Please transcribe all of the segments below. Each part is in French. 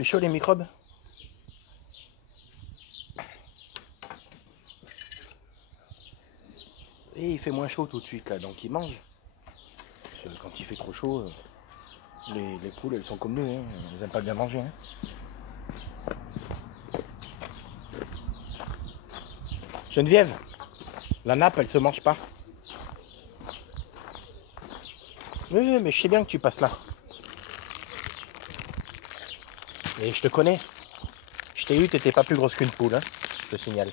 Fait chaud les microbes? Et il fait moins chaud tout de suite là, donc ils mangent. Parce que quand il fait trop chaud, les poules elles sont comme nous, hein. Elles aiment pas bien manger. Hein. Geneviève, la nappe elle se mange pas. Oui, mais je sais bien que tu passes là. Et je te connais. Je t'ai eu, t'étais pas plus grosse qu'une poule, hein, je te signale.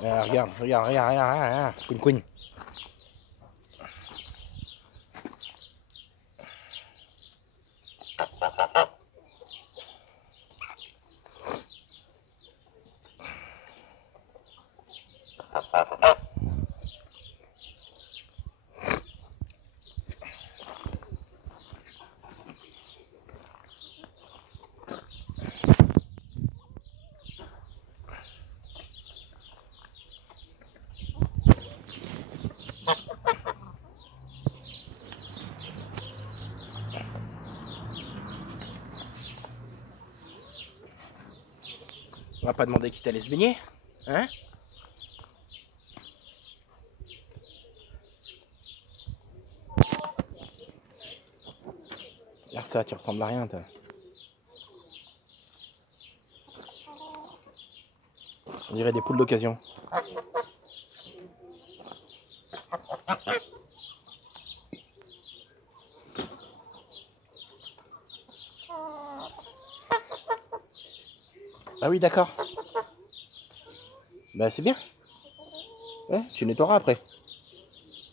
Regarde. Queen Queen. On va pas demander qui t'allait se baigner, hein? Regarde ça, tu ressembles à rien, toi. On dirait des poules d'occasion. Ah oui, d'accord. Bah c'est bien. Ouais, tu nettoieras après.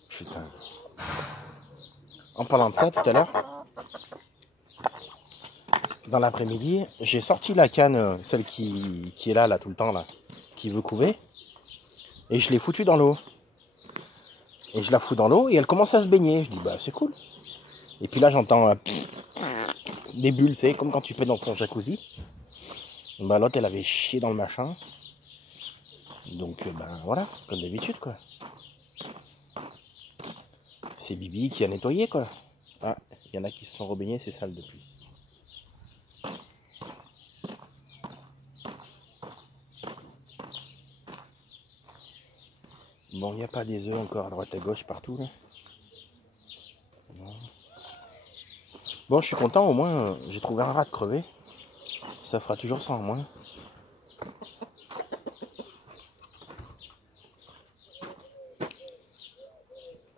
Putain. En parlant de ça, tout à l'heure, dans l'après-midi, j'ai sorti la canne, celle qui est là tout le temps, là, qui veut couver, et je l'ai foutue dans l'eau. Et je la fous dans l'eau, et elle commence à se baigner. Je dis, bah c'est cool. Et puis là, j'entends des bulles, c'est comme quand tu pètes dans ton jacuzzi. Bah l'autre, elle avait chié dans le machin. Donc, ben voilà, comme d'habitude, quoi. C'est Bibi qui a nettoyé, quoi. Ah, il y en a qui se sont rebaignés, c'est sale depuis. Bon, il n'y a pas des œufs encore à droite à gauche partout, là. Non. Bon, je suis content, au moins, j'ai trouvé un rat de crevé. Ça fera toujours ça en moins.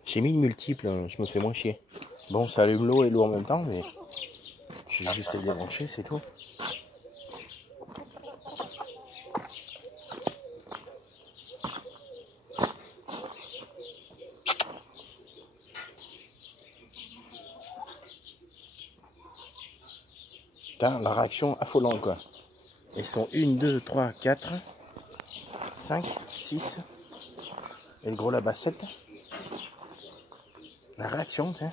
J'ai mis une multiple, je me fais moins chier. Bon, ça allume l'eau et l'eau en même temps, mais j'ai juste à le débrancher, c'est tout. Putain, la réaction affolante, quoi. Ils sont 1, 2, 3, 4, 5, 6. Et le gros là-bas, 7. La réaction, tiens.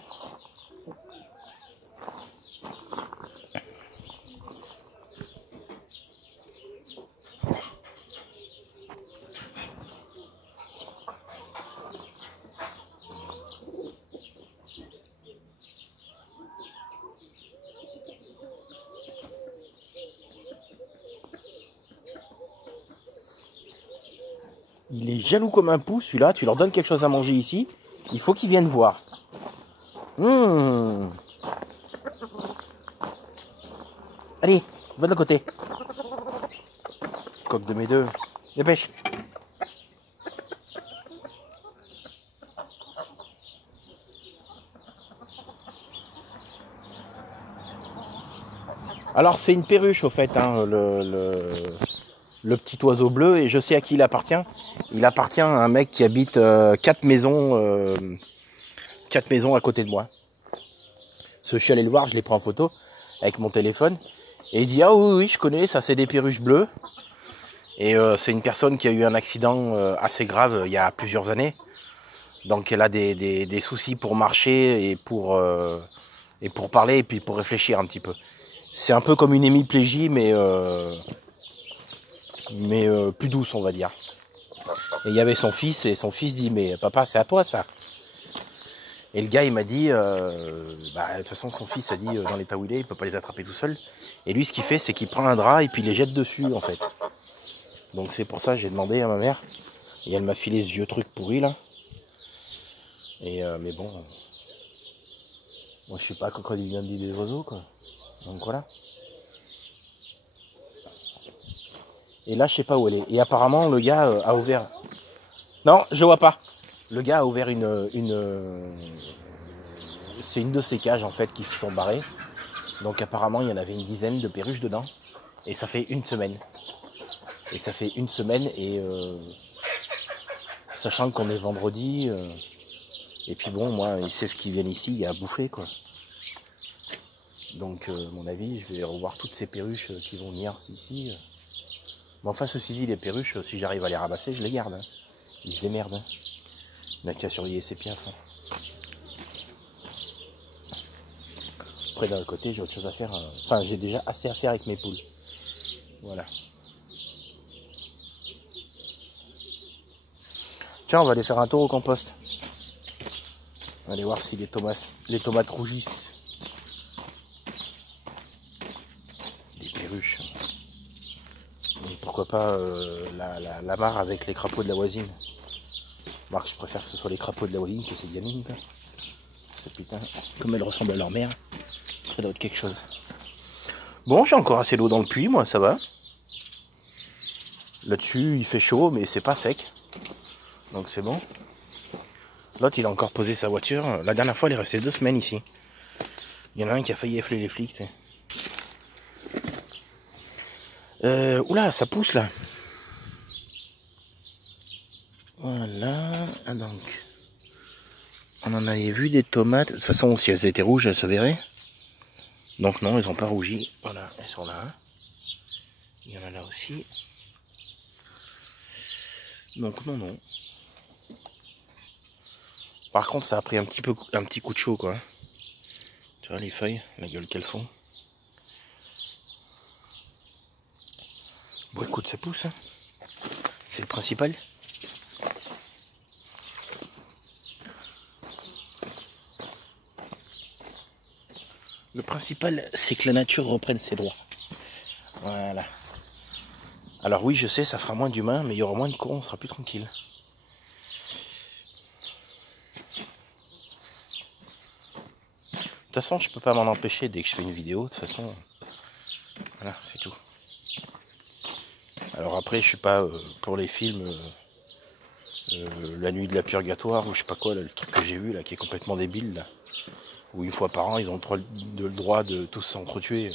Il est jaloux comme un pou, celui-là. Tu leur donnes quelque chose à manger ici. Il faut qu'ils viennent voir. Allez, va de l'autre côté. Coque de mes deux. Dépêche. Alors c'est une perruche au fait, hein, le petit oiseau bleu, et je sais à qui il appartient. Il appartient à un mec qui habite 4 maisons à côté de moi. Je suis allé le voir, je l'ai pris en photo avec mon téléphone, et il dit ah oui je connais, ça c'est des perruches bleues. Et c'est une personne qui a eu un accident assez grave il y a plusieurs années. Donc elle a des soucis pour marcher et pour parler et puis pour réfléchir un petit peu. C'est un peu comme une hémiplégie mais plus douce on va dire. Et il y avait son fils, et son fils dit, mais papa, c'est à toi ça. Et le gars, il m'a dit, de toute façon, son fils a dit, dans l'état où il peut pas les attraper tout seul. Et lui, ce qu'il fait, c'est qu'il prend un drap et puis il les jette dessus, en fait. Donc c'est pour ça que j'ai demandé à ma mère. Et elle m'a filé ce vieux truc pourri, là. Et mais bon, moi je suis pas crocodile des oiseaux, quoi. Donc voilà. Et là, je sais pas où elle est. Et apparemment, le gars a ouvert... Non, je vois pas. Le gars a ouvert c'est une de ces cages, en fait, qui se sont barrées. Donc apparemment, il y en avait une dizaine de perruches dedans. Et ça fait une semaine. Et sachant qu'on est vendredi... et puis bon, moi, ils savent qu'ils viennent ici, il y a à bouffer, quoi. Donc, à mon avis, je vais revoir toutes ces perruches qui vont venir ici. Mais enfin, ceci dit, les perruches, si j'arrive à les ramasser, je les garde. Hein. Ils se démerdent. Hein. Il n'y a qu'à surveiller ses piafs. Hein. Après, d'un côté, j'ai autre chose à faire. Enfin, j'ai déjà assez à faire avec mes poules. Voilà. Tiens, on va aller faire un tour au compost. On va aller voir si les tomates rougissent. Des perruches. Et pourquoi pas la mare avec les crapauds de la voisine. Marc, je préfère que ce soit les crapauds de la voisine que ces gamines, quoi. Parce que putain, comme elles ressemblent à leur mère, ça doit être quelque chose. Bon, j'ai encore assez d'eau dans le puits, moi, ça va. Là-dessus, il fait chaud, mais c'est pas sec. Donc c'est bon. L'autre, il a encore posé sa voiture. La dernière fois, il est resté 2 semaines ici. Il y en a un qui a failli effler les flics, t'sais. Oula, ça pousse là. Voilà, donc. On en avait vu des tomates. De toute façon, si elles étaient rouges, elles se verraient. Donc non, elles n'ont pas rougi. Voilà, elles sont là. Il y en a là aussi. Donc non. Par contre, ça a pris un petit coup de chaud, quoi. Tu vois les feuilles, la gueule qu'elles font. Bon, écoute, ça pousse. Hein. C'est le principal. Le principal, c'est que la nature reprenne ses droits. Voilà. Alors oui, je sais, ça fera moins d'humains, mais il y aura moins de cons, on sera plus tranquille. De toute façon, je peux pas m'en empêcher dès que je fais une vidéo. De toute façon, voilà, c'est tout. Alors après, je suis pas pour les films La Nuit de la Purgatoire ou je sais pas quoi, là, le truc que j'ai vu là, qui est complètement débile là. Où une fois par an, ils ont le droit de tous s'entretuer.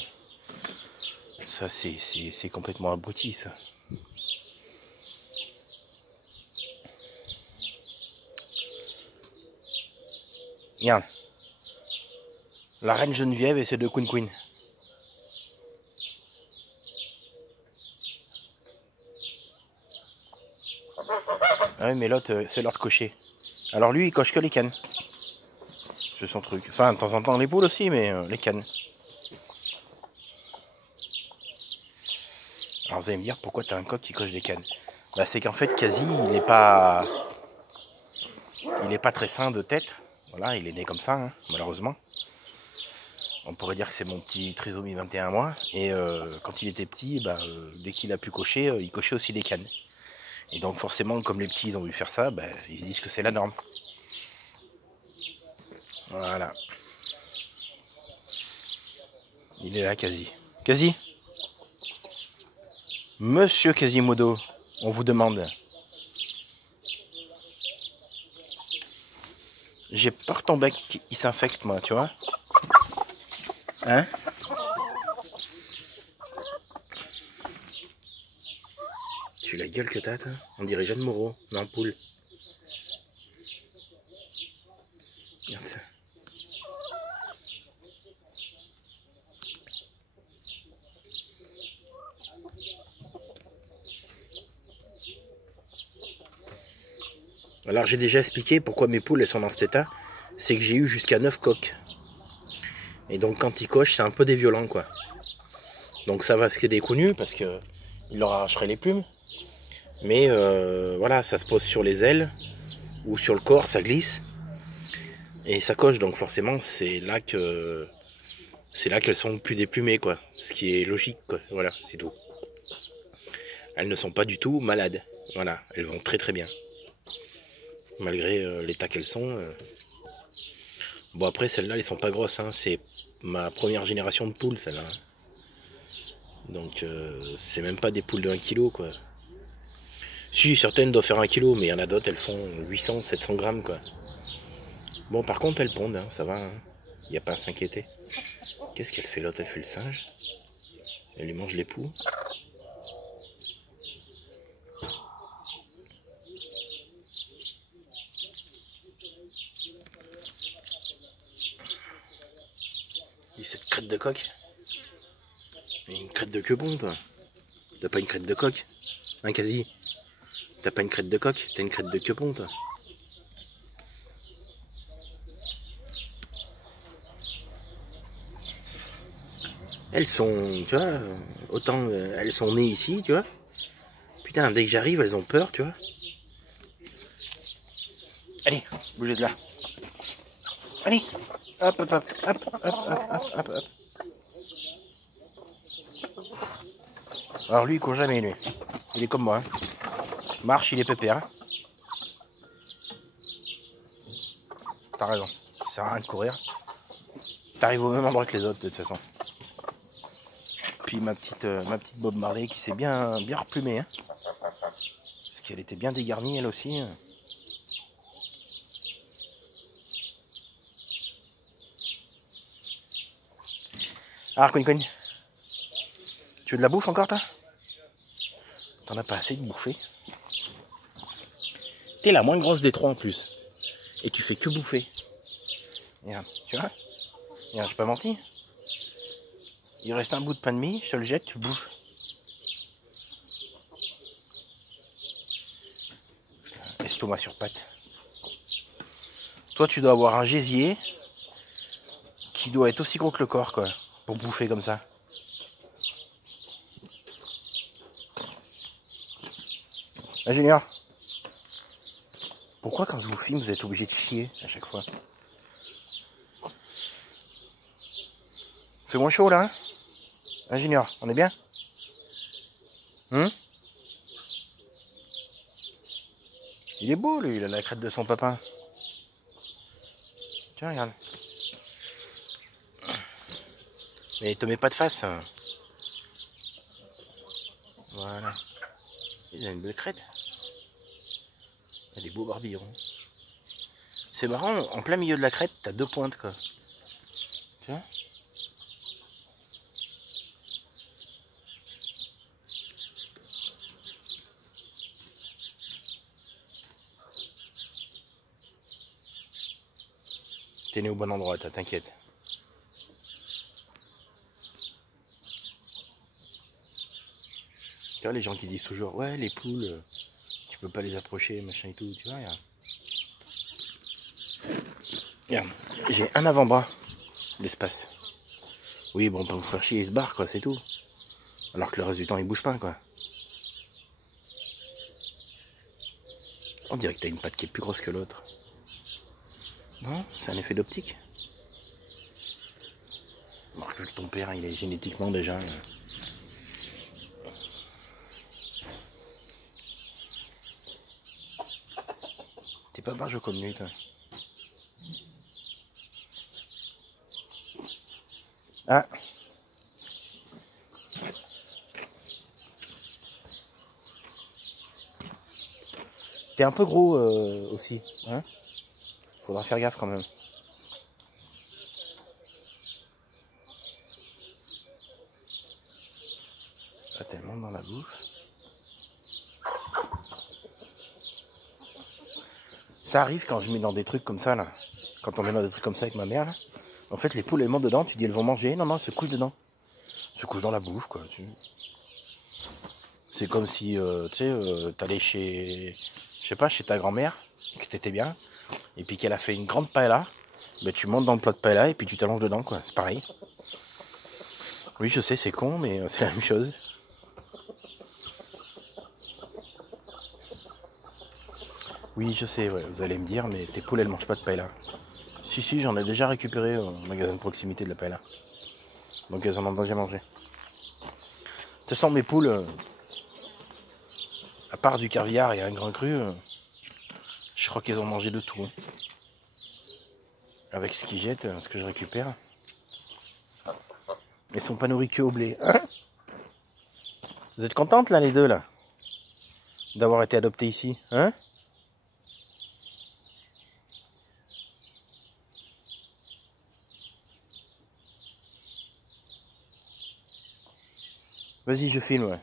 Ça, c'est complètement abruti, ça. Regarde. La reine Geneviève et ses 2 queen. Ah oui, mais l'autre, c'est l'autre cocher. Alors lui, il coche que les cannes. C'est son truc. Enfin, de temps en temps, les poules aussi, mais les cannes. Alors vous allez me dire, pourquoi t'as un coq qui coche des cannes? Bah c'est qu'en fait, quasi, il est pas très sain de tête. Voilà, il est né comme ça, hein, malheureusement. On pourrait dire que c'est mon petit trisomie 21 mois. Et quand il était petit, dès qu'il a pu cocher, il cochait aussi des cannes. Et donc forcément, comme les petits ils ont vu faire ça, ils disent que c'est la norme. Voilà. Il est là, quasi. Quasi. Monsieur Quasimodo, on vous demande. J'ai peur que ton bec il s'infecte, moi, tu vois. Hein? Tu la gueule que t'as, toi. On dirait Jeanne Moreau, dans le poule. Regarde ça. Alors j'ai déjà expliqué pourquoi mes poules elles sont dans cet état. C'est que j'ai eu jusqu'à 9 coques. Et donc quand ils cochent, c'est un peu des violents, quoi. Donc ça va se des coups nus parce que il leur arracherait les plumes. Mais voilà, ça se pose sur les ailes ou sur le corps, ça glisse et ça coche. Donc forcément, c'est là qu'elles sont plus déplumées, quoi. Ce qui est logique, quoi. Voilà, c'est tout. Elles ne sont pas du tout malades. Voilà, elles vont très très bien. Malgré l'état qu'elles sont. Bon après, celles-là, elles sont pas grosses. Hein. C'est ma première génération de poules, celle-là. Donc c'est même pas des poules de 1 kg, quoi. Si, certaines doivent faire 1 kg, mais il y en a d'autres, elles font 800, 700 grammes, quoi. Bon, par contre, elles pondent, hein, ça va. Hein. Il n'y a pas à s'inquiéter. Qu'est-ce qu'elle fait l'autre? Elle fait le singe. Elle lui mange les poux. Et cette crête de coq. Une crête de queue-pont, toi. T'as pas une crête de coq? Hein, quasi. T'as pas une crête de coq, t'as une crête de queue-pont, toi. Elles sont, tu vois, autant elles sont nées ici, tu vois. Putain, dès que j'arrive, elles ont peur, tu vois. Allez, bougez de là. Allez, hop, hop, hop, hop, hop, hop, hop, hop. Alors lui, il court jamais, lui. Il est comme moi. Hein. Marche, il est pépère. Hein. T'as raison, ça sert à rien de courir. T'arrives au même endroit que les autres, de toute façon. Puis ma petite Bob Marley qui s'est bien replumée. Hein. Parce qu'elle était bien dégarnie, elle aussi. Ah, cogne. Tu veux de la bouffe encore, toi? T'en as pas assez de bouffer. T'es la moins grosse des trois en plus. Et tu fais que bouffer. Regarde, tu vois? Regarde, j'ai pas menti. Il reste un bout de pain de mie, je te le jette, tu le bouffes. Estomac sur patte. Toi, tu dois avoir un gésier qui doit être aussi gros que le corps, quoi, pour bouffer comme ça. Ah, Junior, pourquoi quand je vous filme, vous êtes obligé de chier à chaque fois? C'est moins chaud là, hein? Hein, Junior, on est bien? Il est beau, lui, il a la crête de son papa. Tiens, regarde. Mais te mets pas de face. Voilà. Il a une belle crête. Il a des beaux barbillons. C'est marrant, en plein milieu de la crête, t'as deux pointes, quoi. Tu vois? T'es né au bon endroit, t'inquiète. Tu vois, les gens qui disent toujours, ouais, les poules, tu peux pas les approcher, machin et tout, tu vois, regarde. Regarde, j'ai un avant-bras d'espace. Oui, bon, pas vous faire chier, il se barre, quoi, c'est tout. Alors que le reste du temps, il bouge pas, quoi. On dirait que t'as une patte qui est plus grosse que l'autre. Non, c'est un effet d'optique. Remarque que ton père, il est génétiquement déjà... T'es pas barge comme lui, toi. Ah. T'es un peu gros aussi, hein? Faudra faire gaffe quand même. Pas tellement dans la bouffe. Ça arrive quand je mets dans des trucs comme ça, là. Quand on met dans des trucs comme ça avec ma mère, là. En fait, les poules, elles montent dedans, tu dis elles vont manger. Non, elles se couchent dedans. Elles se couchent dans la bouffe, quoi. C'est comme si, tu sais, t'allais chez... Je sais pas, chez ta grand-mère, que t'étais bien, et puis qu'elle a fait une grande paella, ben tu montes dans le plat de paella et puis tu t'allonges dedans, quoi. C'est pareil. Oui, je sais, c'est con, mais c'est la même chose. Oui, je sais, ouais, vous allez me dire, mais tes poules, elles mangent pas de paella. Si, si, j'en ai déjà récupéré au magasin de proximité de la paella. Donc elles en ont déjà mangé. De toute façon, mes poules, à part du caviar et un grand cru, je crois qu'elles ont mangé de tout. Hein. Avec ce qu'ils jettent, ce que je récupère. Elles sont pas nourries que au blé. Hein? Vous êtes contentes là, les deux, là, d'avoir été adoptées ici, hein? Vas-y, je filme, ouais.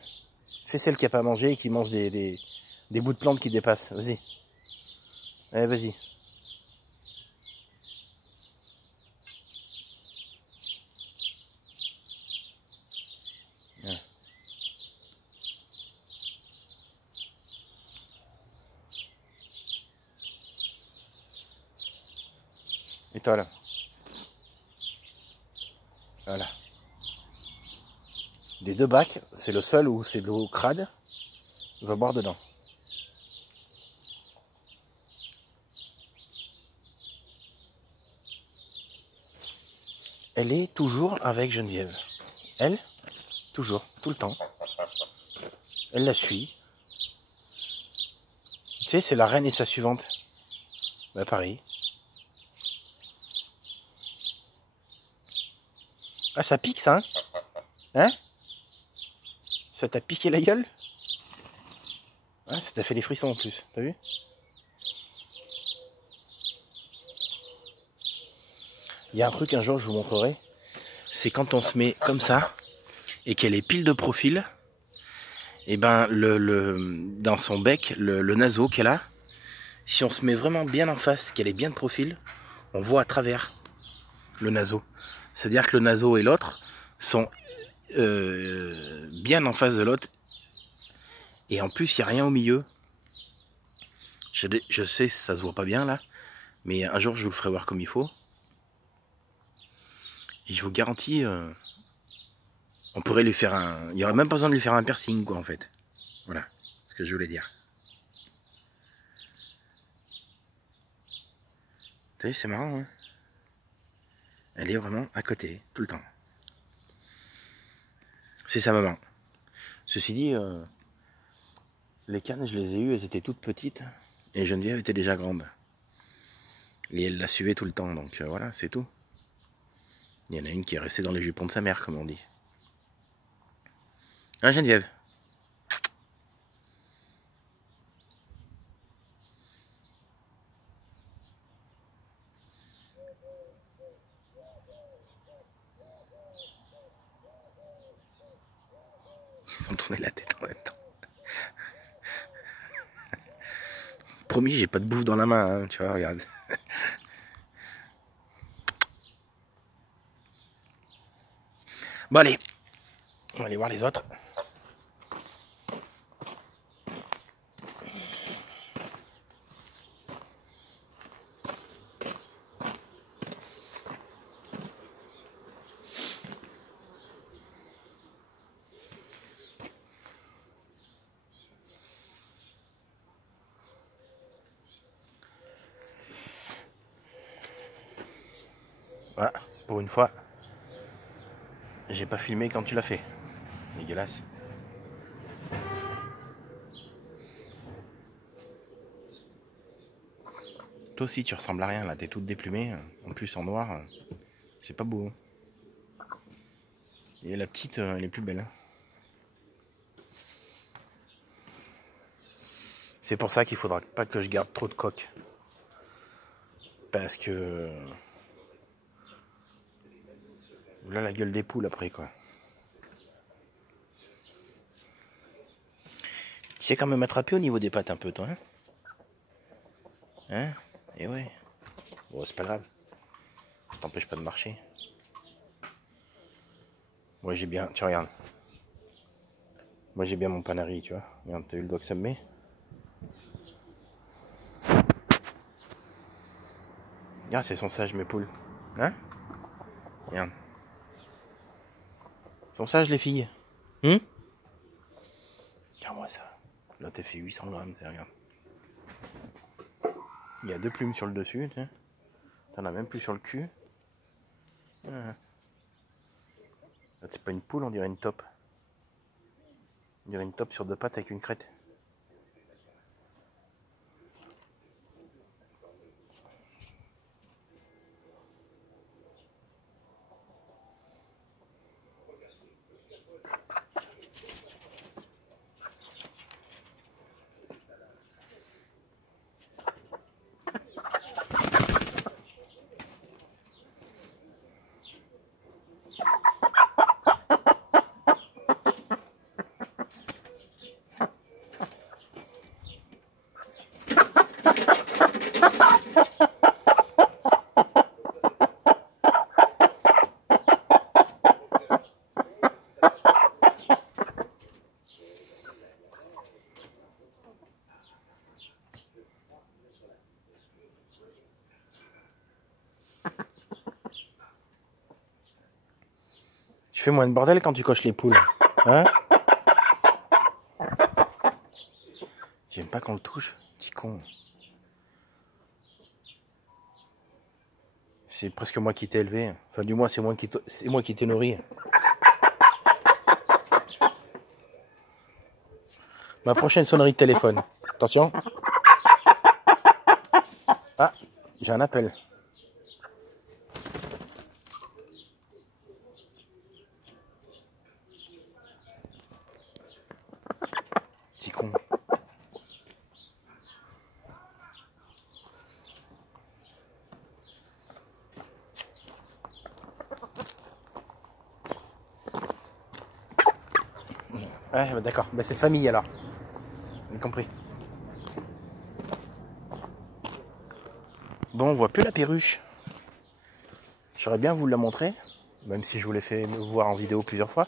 Fais celle qui a pas mangé et qui mange des bouts de plantes qui dépassent. Vas-y. Allez, vas-y. Ouais. Et toi, là? Voilà. Des deux bacs, c'est le seul où c'est de l'eau crade. Va boire dedans. Elle est toujours avec Geneviève. Elle, toujours, tout le temps. Elle la suit. Tu sais, c'est la reine et sa suivante. Bah pareil. Ah, ça pique ça, hein? Hein? Ça t'a piqué la gueule? Ah, ça t'a fait des frissons en plus, t'as vu? Il y a un truc un jour je vous montrerai. C'est quand on se met comme ça et qu'elle est pile de profil. Et ben dans son bec, le naseau qu'elle a, si on se met vraiment bien en face, qu'elle est bien de profil, on voit à travers le naseau. C'est-à-dire que le naseau et l'autre sont bien en face de l'autre. Et en plus, il n'y a rien au milieu. Je sais, ça se voit pas bien là. Mais un jour, je vous le ferai voir comme il faut. Et je vous garantis, on pourrait lui faire un... Il n'y aurait même pas besoin de lui faire un piercing, quoi, en fait. Voilà ce que je voulais dire. Vous savez, c'est marrant, hein. Elle est vraiment à côté, tout le temps. C'est sa maman. Ceci dit, les cannes, je les ai eues, elles étaient toutes petites. Et Geneviève était déjà grande. Et elle la suivait tout le temps, donc voilà, c'est tout. Il y en a une qui est restée dans les jupons de sa mère, comme on dit. Hein, Geneviève? Ils ont tourné la tête en même temps. Promis, j'ai pas de bouffe dans la main, hein, tu vois, regarde. Bon, allez. On va aller voir les autres. Voilà, pour une fois, j'ai pas filmé quand tu l'as fait. Dégueulasse. Toi aussi, tu ressembles à rien là, t'es toute déplumée. En plus, en noir, c'est pas beau. Et la petite, elle est plus belle. C'est pour ça qu'il faudra pas que je garde trop de coques. Parce que... Là, la gueule des poules après, quoi. Tu sais quand même attraper au niveau des pattes un peu, toi, hein? Hein? Et ouais. Bon, c'est pas grave. Ça t'empêche pas de marcher. Moi, j'ai bien... Tu regardes. Moi, j'ai bien mon panari, tu vois. Regarde, t'as vu le doigt que ça me met? Regarde, c'est son sage, mes poules. Hein? Regarde. Sont sages, les filles? Regarde-moi ça. Là, t'as fait 800 grammes, regarde. Il y a 2 plumes sur le dessus. T'en as même plus sur le cul. C'est pas une poule, on dirait une taupe. On dirait une taupe sur 2 pattes avec une crête. Tu fais moins de bordel quand tu coches les poules. Hein? J'aime pas qu'on le touche, petit con. C'est presque moi qui t'ai élevé. Enfin, du moins, c'est moi qui t'ai nourri. Ma prochaine sonnerie de téléphone. Attention. Ah, j'ai un appel. Petit con. Ouais, bah d'accord. Bah, c'est de famille alors. J'ai compris. Bon, on voit plus la perruche. J'aurais bien voulu la montrer, même si je vous l'ai fait voir en vidéo plusieurs fois.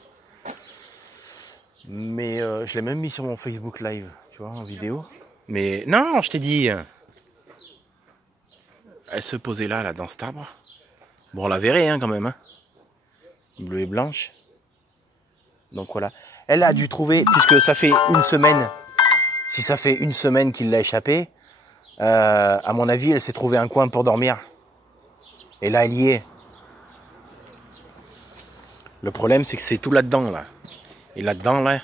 Mais je l'ai même mis sur mon Facebook Live, tu vois, en vidéo. Mais non, je t'ai dit. Elle se posait là, dans cet arbre. Bon, on la verrait hein, quand même. Hein. Bleue et blanche. Donc voilà. Elle a dû trouver, puisque ça fait une semaine. Si ça fait une semaine qu'il l'a échappé, à mon avis, elle s'est trouvée un coin pour dormir. Et là, elle y est. Le problème, c'est que c'est tout là-dedans, là. Et là-dedans, là,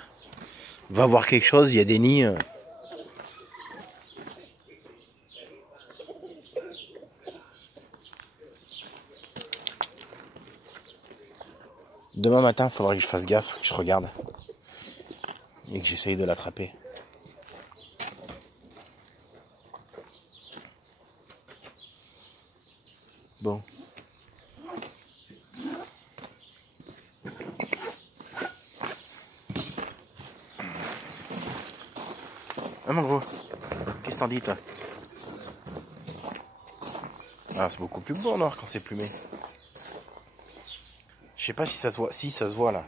va voir quelque chose, il y a des nids. Demain matin, il faudrait que je fasse gaffe, que je regarde. Et que j'essaye de l'attraper. Bon. Ah mon gros, qu'est-ce que t'en dis toi? Ah, c'est beaucoup plus beau en noir quand c'est plumé. Je sais pas si ça se voit. Si, ça se voit là.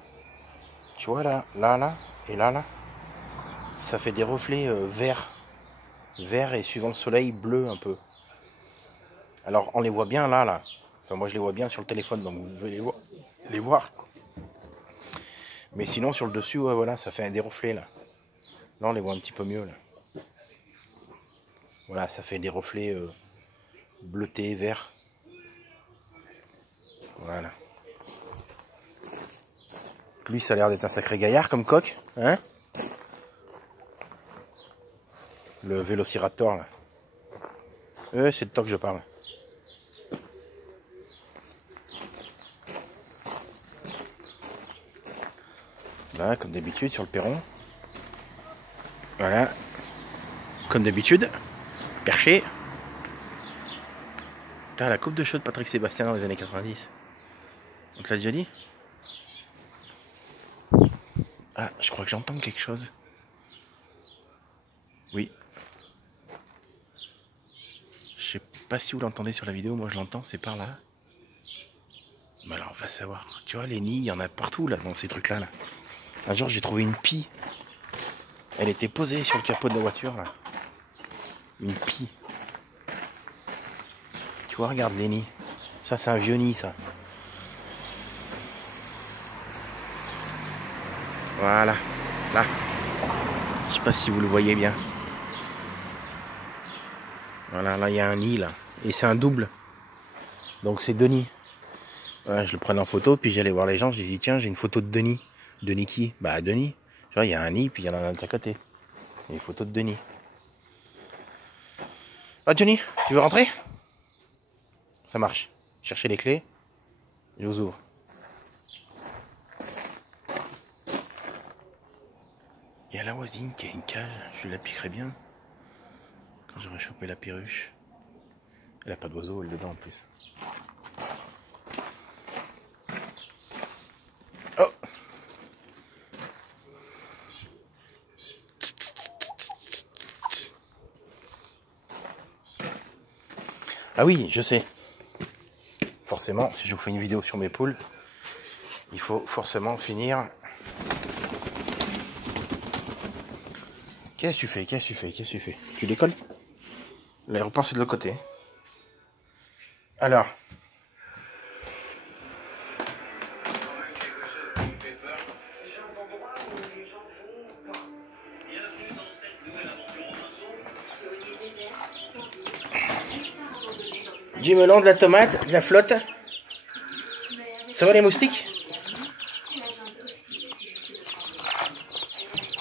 Tu vois là, là, et là. Ça fait des reflets verts. Vert et suivant le soleil, bleu un peu. Alors on les voit bien là. Enfin moi je les vois bien sur le téléphone, donc vous pouvez les voir. Mais sinon sur le dessus, ouais, voilà, ça fait des reflets là. Là on les voit un petit peu mieux là. Voilà, ça fait des reflets bleutés, verts. Voilà. Lui ça a l'air d'être un sacré gaillard comme coq, hein? Le vélociraptor là. C'est de toi que je parle. Là, comme d'habitude, sur le perron. Voilà. Comme d'habitude. Perché. Putain, la coupe de cheveux de Patrick Sébastien dans les années 90. On te l'a déjà dit? Ah, je crois que j'entends quelque chose. Oui. Je sais pas si vous l'entendez sur la vidéo, moi je l'entends, c'est par là. Mais alors, on va savoir. Tu vois, les nids, il y en a partout là, dans ces trucs-là. Là. Un jour, j'ai trouvé une pie. Elle était posée sur le capot de la voiture là. Une pie. Tu vois, regarde les nids. Ça, c'est un vieux nid, ça. Voilà. Là. Je sais pas si vous le voyez bien. Voilà, là il y a un nid là. Et c'est un double. Donc c'est Denis. Ouais, je le prenais en photo, puis j'allais voir les gens, j'ai dit tiens, j'ai une photo de Denis. Denis qui? Bah Denis. Tu vois, il y a un nid, puis il y en a un autre à côté. Il y a une photo de Denis. Ah Johnny, tu veux rentrer? Ça marche. Cherchez les clés. Je vous ouvre. Il y a la voisine qui a une cage. Je la piquerai bien. Quand j'aurai chopé la perruche. Elle a pas d'oiseau, elle est dedans en plus. Oh! Ah oui, je sais. Forcément, si je vous fais une vidéo sur mes poules, il faut forcément finir. Qu'est-ce que tu fais? Qu'est-ce que tu fais? Qu'est-ce que tu fais? Tu décolles? L'aéroport, c'est de l'autre côté. Alors. Du melon, de la tomate, de la flotte. Ça va les moustiques?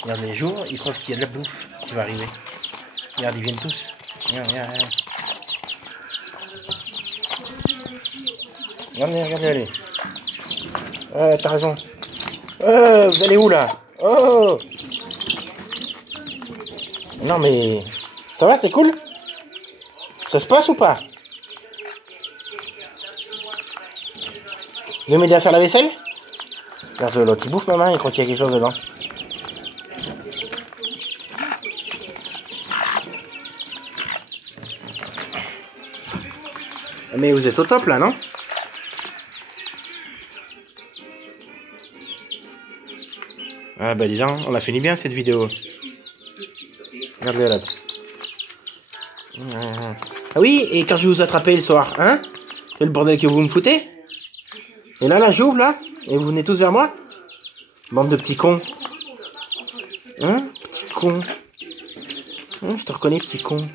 Regarde les jours, ils croient qu'il y a de la bouffe qui va arriver. Regarde, ils viennent tous. Regarde, regarde, regarde. Regardez, regardez, allez. T'as raison. Vous allez où là? Oh! Non mais... Ça va, c'est cool? Ça se passe ou pas? Vous m'aider à faire la vaisselle? Regarde l'autre, il bouffe ma main, il croit qu'il y a quelque chose dedans. Mais vous êtes au top là, non? Ah bah dis donc, on a fini bien cette vidéo. Regardez là. Ah oui, et quand je vais vous attraper le soir, hein? C'est le bordel que vous me foutez? Et là, j'ouvre là, et vous venez tous vers moi? Bande de petits cons. Hein? Petit con. Hein, je te reconnais, petit con.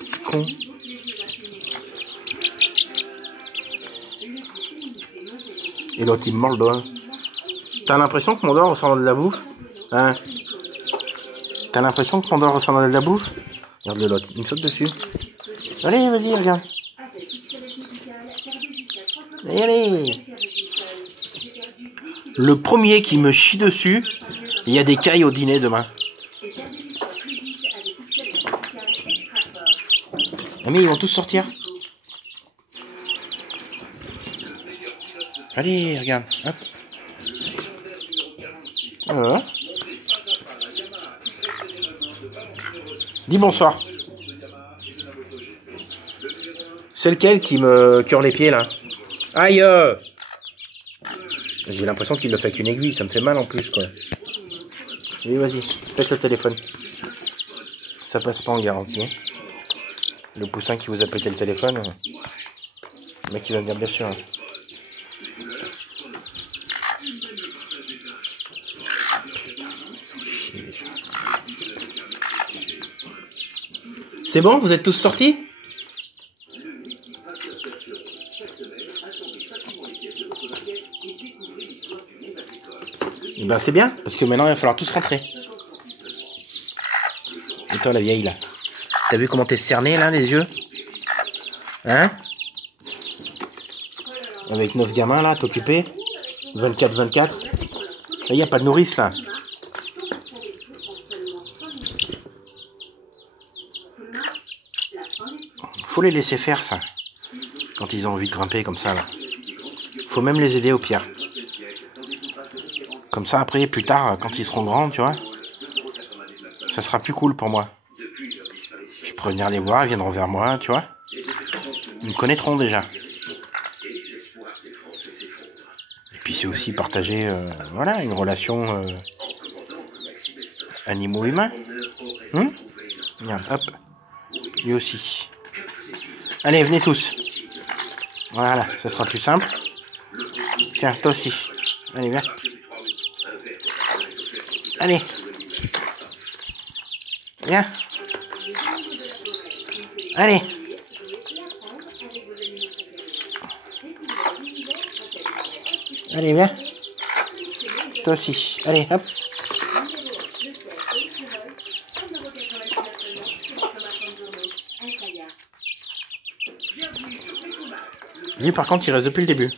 Petit con. Et l'autre, il me mord le doigt. T'as l'impression que mon doigt ressemble à de la bouffe? Hein? T'as l'impression que mon doigt ressemble à de la bouffe? Regarde l'autre, il me saute dessus. Allez, vas-y, regarde. Allez, allez. Le premier qui me chie dessus, il y a des cailles au dîner demain. Ah mais ils vont tous sortir. Allez, regarde, hop. Voilà. Dis bonsoir. C'est lequel qui hurle les pieds là? Aïe! J'ai l'impression qu'il le fait avec une aiguille, ça me fait mal en plus quoi. Oui, vas-y, pète le téléphone. Ça passe pas en garantie. Le poussin qui vous a pété le téléphone, le mec il va me dire bien sûr. C'est bon, vous êtes tous sortis? Et ben c'est bien, parce que maintenant il va falloir tous rentrer. Et toi la vieille là, t'as vu comment t'es cerné là les yeux? Hein? Avec 9 gamins là, t'occuper? 24-24. Là il n'y a pas de nourrice là. Faut les laisser faire ça. Quand ils ont envie de grimper comme ça là. Faut même les aider au pire. Comme ça après, plus tard, quand ils seront grands, tu vois, ça sera plus cool pour moi. Je pourrais venir les voir, ils viendront vers moi, tu vois. Ils me connaîtront déjà. Et puis c'est aussi partager, voilà, une relation animaux-humains. Regarde, hop, lui aussi. Allez, venez tous. Voilà, ça sera plus simple. Tiens, toi aussi. Allez, viens. Allez. Viens. Allez. Allez, viens. Toi aussi. Allez, hop. Lui, par contre, il reste depuis le début.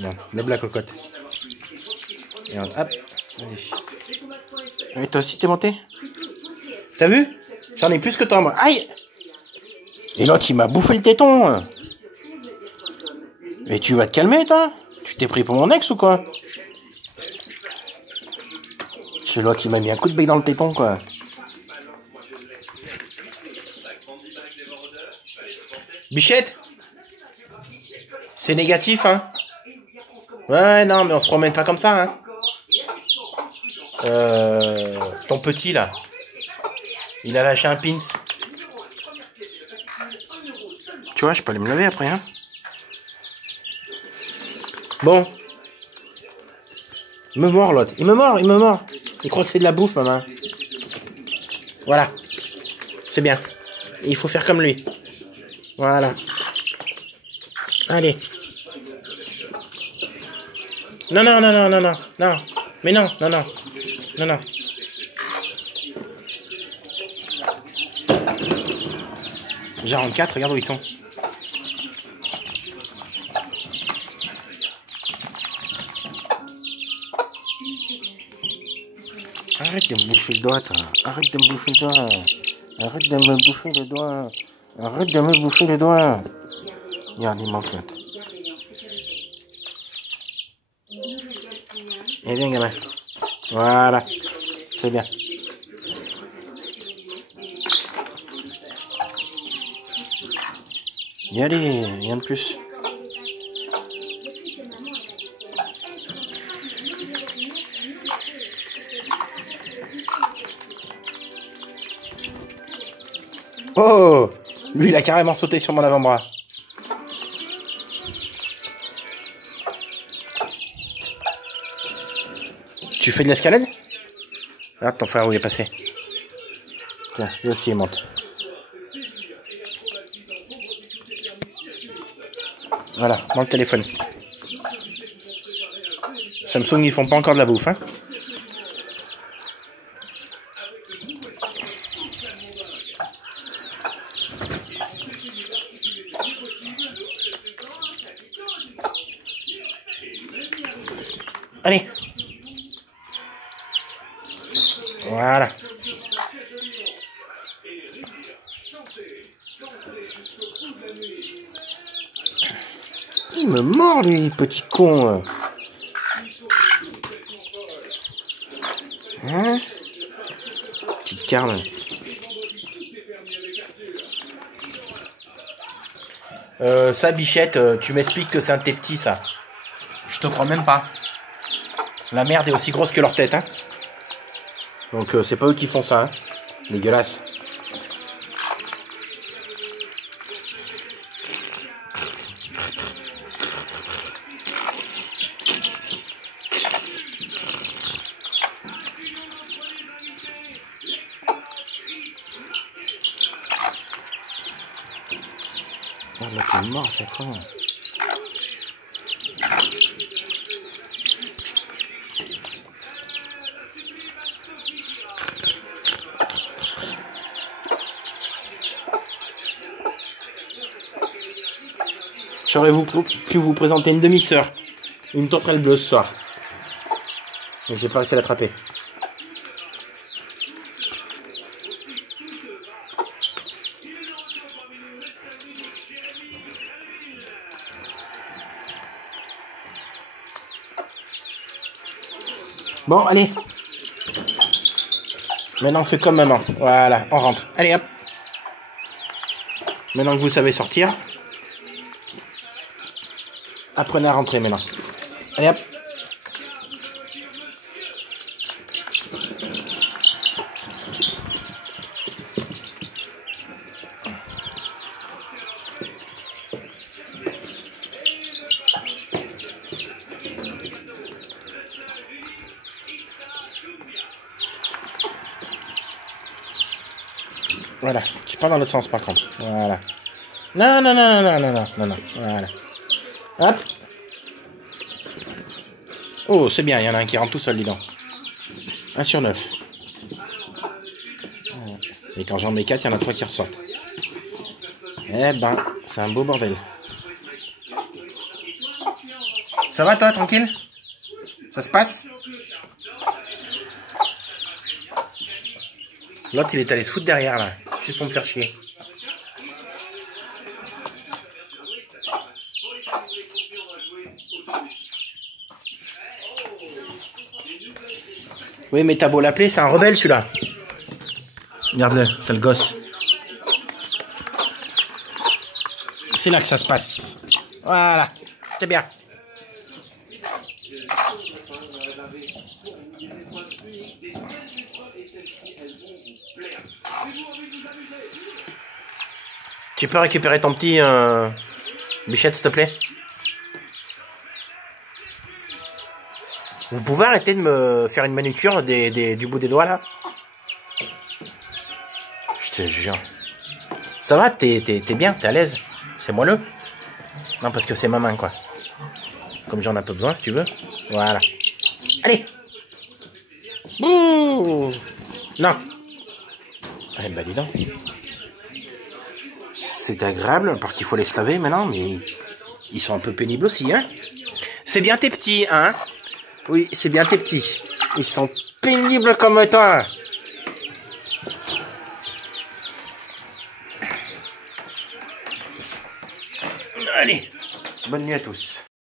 Non, lève la cocotte. Et hop. Allez. Et toi aussi, t'es monté? T'as vu? J'en ai plus que toi, moi. Aïe! Et l'autre, il m'a bouffé le téton. Mais tu vas te calmer, toi? Tu t'es pris pour mon ex ou quoi? C'est l'autre qui m'a mis un coup de bec dans le téton, quoi. Bichette? C'est négatif, hein? Ouais, non, mais on se promène pas comme ça, hein? Ton petit, là. Il a lâché un pins. Tu vois, je peux aller me lever après, hein? Bon. Il me mord, l'autre. Il me mord. Il croit que c'est de la bouffe, maman. Voilà. C'est bien. Il faut faire comme lui. Voilà. Allez. Non. Mais non. J'ai 44, regarde où ils sont. Arrête de me bouffer le doigt, toi. Arrête de me bouffer le doigt. Arrête de me bouffer le doigt. Arrête de me bouffer le doigt. Regarde, il manque l'autre. Et bien, gamin. Voilà. C'est bien. Y allez, rien de plus. Oh, lui, il a carrément sauté sur mon avant-bras. Tu fais de l'escalade? Ah, ton frère, où il est passé? Tiens, lui aussi, il monte. Voilà, dans le téléphone. Samsung, ils font pas encore de la bouffe, hein. Allez. Voilà. Il me mord, lui, petit con. Hein? Petite carne. Ça, Bichette, tu m'expliques que c'est un de tes petits, ça. Je te crois même pas. La merde est aussi grosse que leur tête, hein. Donc c'est pas eux qui font ça, hein. Dégueulasse. Oh, là, t'es mort à chaque fois. J'aurais pu vous présenter une demi-sœur, une tourterelle bleue ce soir. Mais j'ai pas réussi à l'attraper. Bon, allez. Maintenant, on fait comme maman. Voilà, on rentre. Allez, hop. Maintenant que vous savez sortir, apprenez à rentrer maintenant. Allez, hop. Voilà. Tu pars dans l'autre sens par contre. Voilà. Non, non, non, non, non, non, non, non. Voilà. Hop. Oh, c'est bien, il y en a un qui rentre tout seul, dis donc. 1 sur 9. Et quand j'en mets 4, il y en a 3 qui ressortent. Eh ben, c'est un beau bordel. Ça va toi, tranquille? Ça se passe? L'autre, il est allé se foutre derrière, là. Juste pour me faire chier. Oui, mais t'as beau l'appeler, c'est un rebelle, celui-là. Regarde-le, c'est le gosse. C'est là que ça se passe. Voilà, c'est bien. Tu peux récupérer ton petit Bichette, s'il te plaît? Vous pouvez arrêter de me faire une manucure du bout des doigts, là? Je te jure. Ça va, t'es bien, t'es à l'aise? C'est moelleux? Non, parce que c'est ma main, quoi. Comme j'en ai pas besoin, si tu veux. Voilà. Allez! Bouh! Non! Eh ben, dis donc. C'est agréable, à part qu'il faut les se laver maintenant, mais ils sont un peu pénibles aussi, hein? C'est bien tes petits, hein? Oui, c'est bien tes petits. Ils sont pénibles comme toi. Allez, bonne nuit à tous.